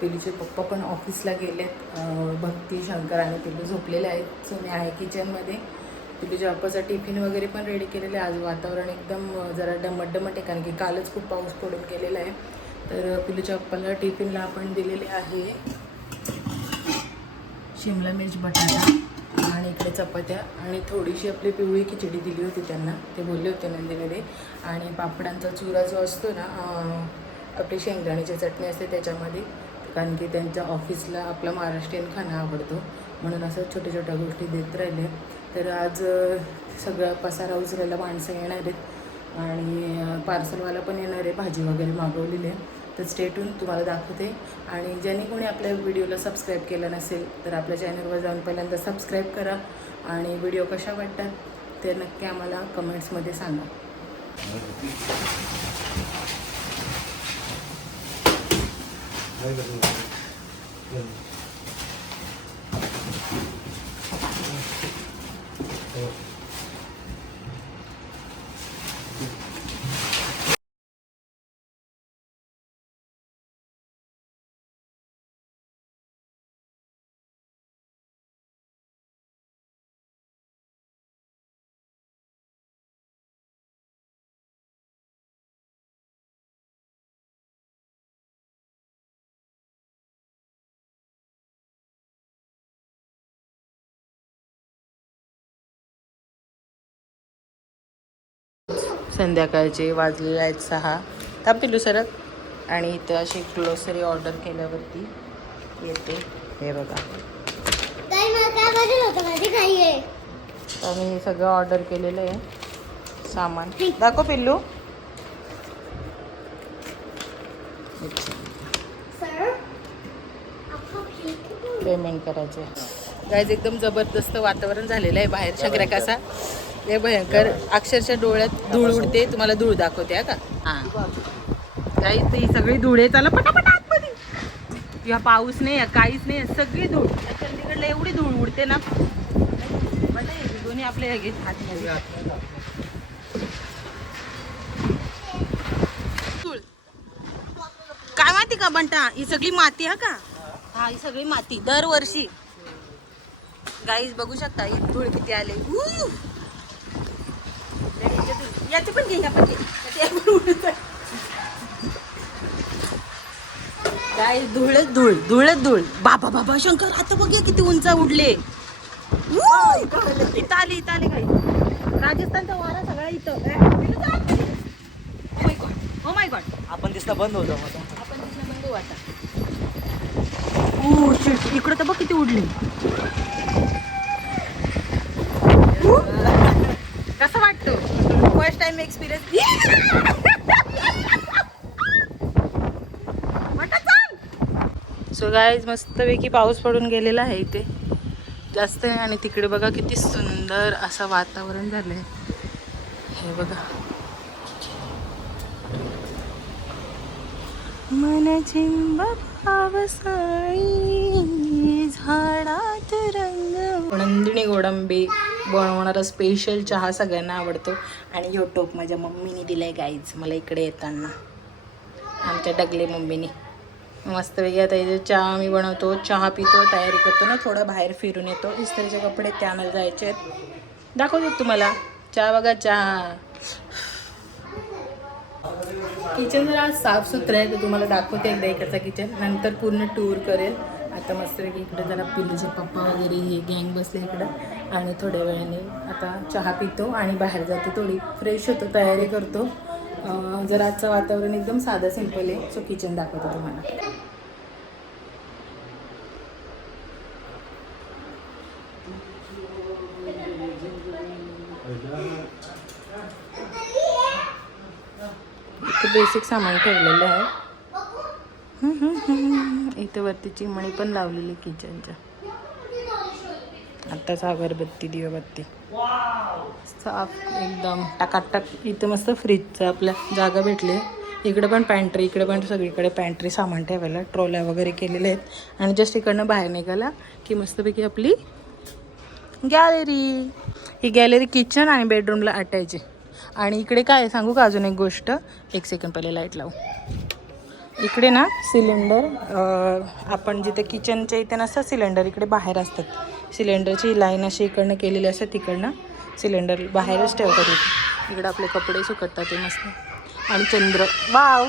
पिलूचे पप्पा पण ऑफिसला गेलेत. भक्ती, शंकर आणि पिलू झोपलेले आहेत. सो मी आहे किचनमध्ये. पिलूच्या पप्पाचा टिफिन वगैरे पण रेडी केलेलं आहे. आज वातावरण एकदम जरा दमट आहे, कारण की कालच खूप पाऊस पडून गेलेला आहे. तर पिलूच्या पप्पाला टिफिनला आपण दिलेले आहे शिमला मिर्च, बटाटा आणि इकडे चपात्या आणि थोडीशी आपली पिवळी खिचडी दिली होती त्यांना. ते बोलले होते नंदिनीने. आणि पापडांचा चुरा जो असतो ना, आपली शेंगदाण्याची चटणी असते त्याच्यामध्ये, कारण की त्यांच्या ऑफिसला आपला महाराष्ट्रीयन खाणं आवडतो, म्हणून असं छोट्या छोट्या गोष्टी देत राहिले. तर आज सगळं पसारा उचलायला माणसं येणार आहेत आणि पार्सलवाला पण येणार आहे. भाजी वगैरे मागवलेली आहे. तर स्टेटून तुम्हाला दाखवते. आणि ज्यांनी कोणी आपल्या व्हिडिओला सबस्क्राईब केलं नसेल तर आपल्या चॅनलवर जाऊन पहिल्यांदा सबस्क्राईब करा. आणि व्हिडिओ कशा वाटतात ते नक्की आम्हाला कमेंट्समध्ये सांगा. संध्याकाळचे वाजलेले आहेत 6. पिलू सरक. आणि इथं अशी ग्लोसरी ऑर्डर केल्यावरती येते. हे बघा, आम्ही सगळं ऑर्डर केलेलं आहे सामान. दाखव पिल्लू. पेमेंट करायचे. गाईज एकदम जबरदस्त वातावरण झालेलं आहे बाहेर. शंकर्या कसा हे भयंकर, अक्षरशः डोळ्यात धूळ उडते. तुम्हाला धूळ दाखवते हा का. हां गाईज, ती सगळी धूळ आहे. चला पटापट आतमध्ये. या पाऊस नाही, काहीच नाही, सगळी धूळ. चंदीगडला एवढी धूळ उडते ना. दोन्ही आपले हातमध्ये धूळ. काय माहिती का बंटा, ही सगळी माती हा का. हा, ही सगळी माती दरवर्षी. गाईज बघू शकता ही धूळ किती आले. याची पण घे, ह्या पण घे. काय धूळच धूळ, धूळच धूळ. बाबा बाबा शंकर, आता बघूया किती उंच उडले. इथं आली, इथं आली काही. राजस्थानचा वारा सगळा इथं. ओ माय गॉड, आपण दिसला बंद होतो. आपण दिसला बंद होऊ आता. शिट, इकडं तर बघ किती उडली. कसं वाटतं first time experience. So guys मस्तपैकी पाऊस पडून गेलेला आहे इथे जास्त आहे. आणि तिकडे बघा किती सुंदर असं वातावरण झालं आहे. हे बघा, मन चिंब पावसाळी झाडात रंग. नंदिनी गोडंबे बनवणारा स्पेशल चहा सगळ्यांना आवडतो. आणि ह्यो टोप माझ्या मम्मीने दिलाय गाईज मला इकडे येताना, आमच्या डगले मम्मीने. मस्त वेगळी. आता इथे चहा मी बनवतो, चहा पितो, तयारी करतो ना, थोडं बाहेर फिरून येतो. इस्त्रीचे कपडे ते आणायला जायचे आहेत. दाखवते तुम्हाला. चहा बघा, चहा. किचन जर आज साफसुथरं आहे तर तुम्हाला दाखवते एकदा इकडचा किचन, नंतर पूर्ण टूर करेल. आता मस्त वेगळी इकडे जरा पिलूचे पप्पा वगैरे हे गँग बसले इकडं. आणि थोड्या वेळाने आता चहा पितो आणि बाहेर जातो, थोडी फ्रेश होतो, तयारी करतो. जर आजचं वातावरण एकदम साधं सिंपल आहे. सो किचन दाखवतो तुम्हाला. इथे बेसिक सामान ठेवलेलं आहे. इथे वरती चिमणी पण लावलेली किचनच्या. आत्ताच अगरबत्ती, दिवाबत्ती साफ एकदम टकाटक. इथं मस्त फ्रीजचं आपल्या जागा भेटली. इकडे पण पॅन्ट्री, इकडे पण सगळीकडे पॅन्ट्री सामान ठेवायला, ट्रॉल्या वगैरे केलेले आहेत. आणि जस्ट इकडनं बाहेर निघाला की मस्तपैकी आपली गॅलरी. ही गॅलरी किचन आणि बेडरूमला अटॅच आहे. आणि इकडे काय आहे सांगू का अजून एक गोष्ट. एक सेकंड, पहिले लाईट लावू. इकडे ना सिलेंडर आपण जिथे किचनच्या इथे नसतात सिलेंडर, इकडे बाहेर असतात. सिलेंडरची लाईन अशी इकडनं केलेली असते, तिकडनं सिलेंडर बाहेरच ठेवतात इथे. इकडं आपले कपडे सुकतात ते मस्त. आणि चंद्र वाव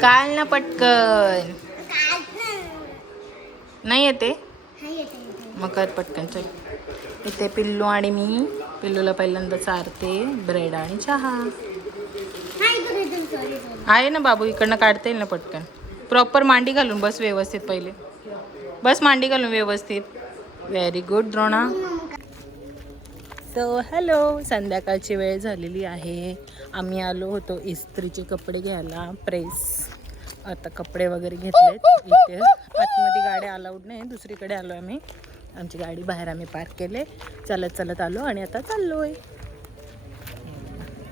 काल ना पटकन नाही येते मग कर पटकन. चल इथे पिल्लू आणि मी. पिल्लूला पहिल्यांदा चारते ब्रेड आणि चहा आहे ना बाबू. इकडनं काढता येईल ना पटकन. प्रॉपर मांडी घालून बस व्यवस्थित. पहिले बस मांडी घालून व्यवस्थित. Very good Drona. So hello, संध्याकाळची वेळ झालेली आहे. आम्ही आलो होतो इस्त्रीचे कपडे घ्यायला, प्रेस. आता कपडे वगैरे घेतलेत. इथे आतमध्ये गाड्या अलाउड नाही, दुसरीकडे आलो आम्ही. आमची गाडी बाहेर आम्ही पार्क केले. चालत चालत आलो आणि आता चाललोय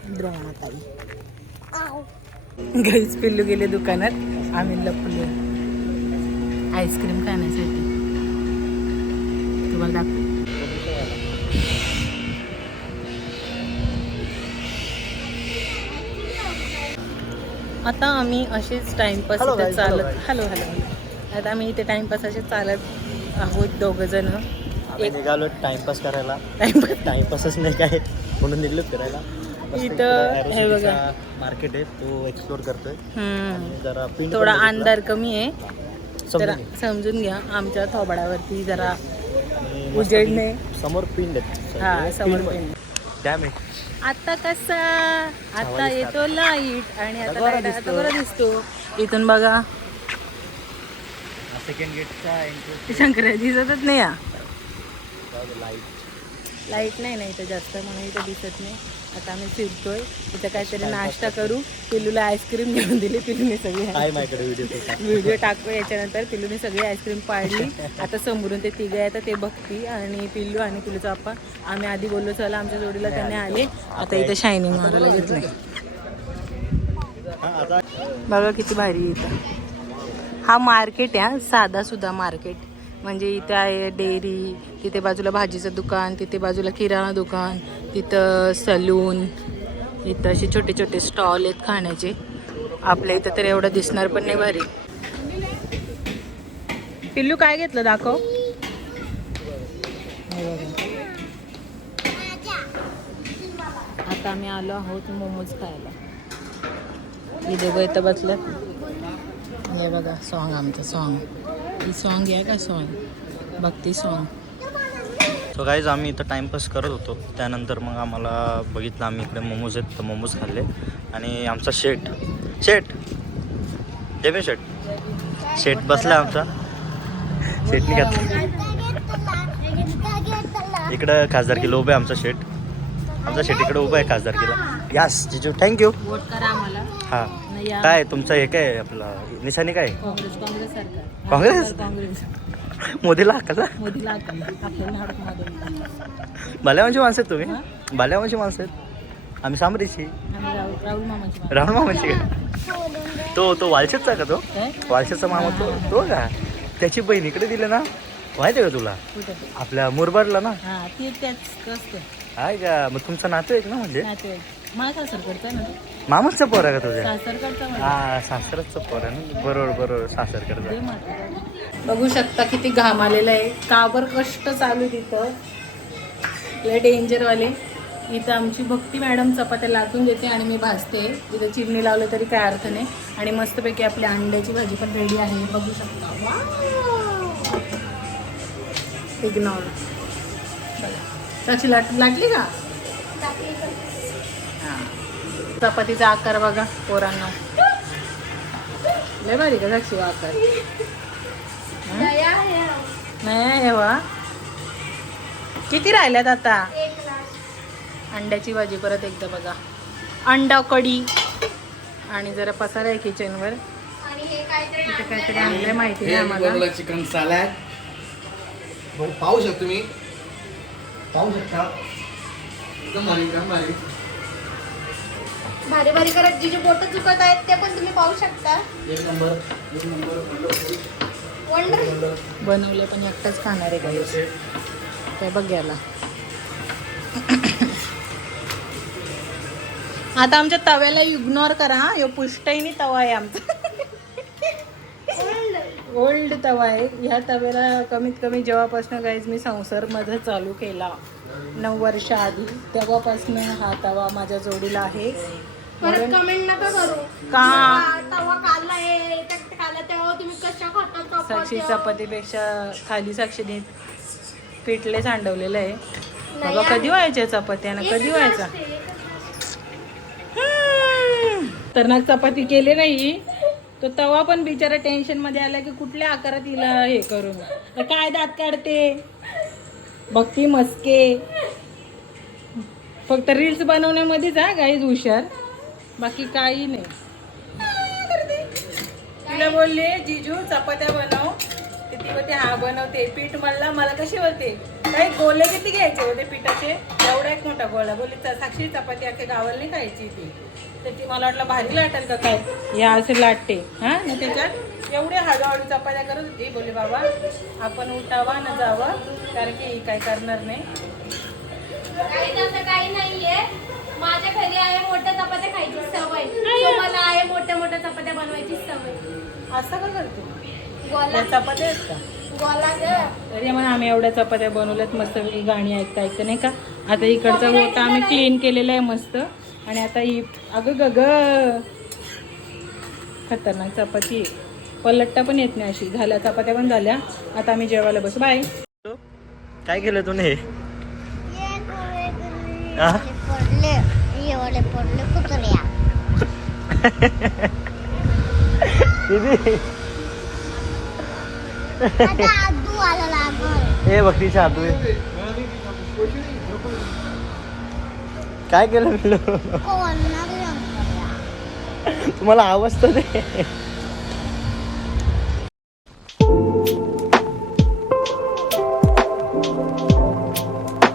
द्रोणाताई. घरीच पिल्लू गेले दुकानात, आम्ही लपलो आईस्क्रीम खाण्यासाठी. तुम्हाला दाखव. आता आम्ही असेच टाइमपास इथे चालत हॅलो. आता आम्ही इथे टाइमपास असे चालत आहोत दोघं जण. एक निघालो टाइमपास करायला. टाइमपासच नाही काय म्हणून निघलो फिरायला. इथं हे बघा मार्केट आहे, तो एक्सप्लोर करतोय. जरा थोडा अंधार कमी आहे, जरा समजून घ्या. आमच्या थोबाडावरती जरा उजेडणे. समोर पिंड आहे. हा समोर पिंड. डॅम आहे. आता कसा आता येतो लाईट आणि आता बरं दिसतो. इथून बघा सेकंड गेटचा एंट्री. शंकरा दिसतच नाही. लाईट नाही ना इथं जास्त, म्हणून इथं दिसत नाही. आता आम्ही फिरतोय. इथं काहीतरी नाश्ता करू. पिल्लूला आईस्क्रीम घेऊन दिली. पिल्लूने सगळी व्हिडिओ टाकू याच्यानंतर. पिल्लूने सगळी आईस्क्रीम पाडली. आता समोरून ते तिघे आहेत ते बघती. आणि पिल्लू आणि पिल्लूचा आप्पा. आम्ही आधी बोललो चला आमच्या जोडीला, त्याने आले. आता इथं शायनिंग मारायला घेतलंय. बघा किती भारी इथं. हा मार्केट आहे, साधा सुद्धा मार्केट. म्हणजे इथे आहे डेअरी, तिथे बाजूला भाजीचं दुकान, तिथे बाजूला किराणा दुकान, तिथं सलून. इथं असे छोटे छोटे स्टॉल आहेत खाण्याचे. आपल्या इथं तर एवढं दिसणार पण नाही भारी. पिल्लू काय घेतलं दाखव. आता आम्ही आलो आहोत मोमोज खायला. हे दोघं इथं बसल्यात. हे बघा सॉन्ग, आमचं सॉन्ग. ही सॉन्ग आहे का सॉन्ग भक्ती सॉन्ग. सो गाईज आम्ही इथं टाईमपास करत होतो. त्यानंतर मग आम्हाला बघितलं, आम्ही इकडे मोमोज आहेत तर मोमोज खाल्ले. आणि आमचा शेट हे बे शेट बसला आमचा. शेटनी घातला. इकडं खासदारकीला उभं आहे आमचा शेट. आमचा शेट इकडे उभा आहे खासदारकीला. यास जिजू थँक्यू. हां काय तुमचं हे काय आपलं निशाणी काय. काँग्रेस मोदीला हाकला. बाल्यामाची माणसं आहेत तुम्ही. बाल्यामाची माणसं आहेत. आम्ही सामरीची. राहुल मामाची का. तो वालशेतचा का. तो वालशेतचा मामा तो का. त्याची बहीण इकडे दिली ना, माहिती आहे का तुला. आपल्या मुरबाडला ना. आहे का. मग तुमचं नातं आहे ना. म्हणजे मामाचं पोर आहे का तुझ्या. हा सासरचं पोर आहे ना. बरोबर सासरकडचं. बघू शकता किती घाम आलेला आहे. काबर कष्ट चालू तिथं लय डेंजरवाले. इथं आमची भक्ती मॅडम चपात्या लाटून देते आणि मी भाजते. इथं चिमणी लावलं तरी काय अर्थ नाही. आणि मस्तपैकी आपली अंड्याची भाजी पण रेडी आहे. बघू शकता. इग्नोर त्याची लाटली का. चपातीचा आकार बघा पोरांना. लय भारी का साक्षी आकार. नाही वा. किती राहिल्यात आता. अंड्याची भाजी परत एकदा बघा. अंडा कढी आणि जरा पसारा आहे किचनवर. इथे काहीतरी आणलंय माहिती नाही आम्हाला. चिकन सॅलड पाहू शकतो तुम्ही. पाहू शकता एकदम भारी भारी भारी करत जी बोट चुकत आहेत ते पण तुम्ही पाहू शकता. एक नंबर वंडर. बनवले पण एकटाच खाणार आहे काही काय बघायला. आता आमच्या तव्याला इग्नोर करा. हा यो पुष्टईनी तवा आहे आमचा. ओल्ड तवा आहे. ह्या तव्याला कमीत कमी जेव्हापासून गाईज मी संसारमध्ये चालू केला 9 वर्ष आधी, तेव्हापासून हा तवा माझ्या जोडीला आहे. परत कमेंट नका करू का तवा काढलाय तेव्हा तुम्ही कशा खाता साक्षी चपात्या? चपातीपेक्षा खाली साक्षीने पिठले सांडवलेलं आहे. नाही बाबा कधी आहे. व्हायच्या चपात्या ना कधी एकच व्हायचा. असते. तर ना चपाती केली नाही तो तवा पण बिचारा टेन्शन मध्ये आला की कुठल्या आकारात तिला हे करून तर काय दात काढते भक्ती मस्के. फक्त रील्स बनवण्यामध्येच हा गाईज हुशार, बाकी काही नाही. तिला बोलले जिजू चपात्या बनव, ती होते हा बनवते. पीठ मळला मला कसे होते काही गोले किती घ्यायचे होते पिठाचे, एवढा एक मोठा गोळा. बोलली साक्षी चपाती अख्ख्या गावाला नाही खायची ती. तर ती मला वाटलं भारी लाटेल का काय, या असे लाटते हां. मग त्याच्यात एवढे हळूहळू चपात्या करत होती. बोलली बाबा आपण उठावा न जावं कारण की काय करणार नाही. काही असं काही नाहीये. माझ्या घरी आहे मोठ्या चपात्या खायची सवय, so मला आहे मोठ्या मोठ्या चपात्या बनवायची सवय. असं का करतो गोला या चपात्या आहेत का. गोला ग. तरी म्हणा आम्ही एवढ्या चपात्या बनवल्यात मस्त गाणी ऐकता ऐकतं नाही का. आता इकडचा गोटा आम्ही क्लीन केलेला आहे मस्त. आणि आता ही अगं ग खतरनाक चपाती आहे. पलटता पण येत नाही अशी. झाल्या चपात्या पण झाल्या. आता आम्ही जेवायला बसू. बाय. काय केलं तुम्ही? पडले कुत्र्या. आता आदू आला लागल. ए बकरीच्या हातू काय केलं म्हणलं? कोण ना तुम्हाला आवाज तर दे.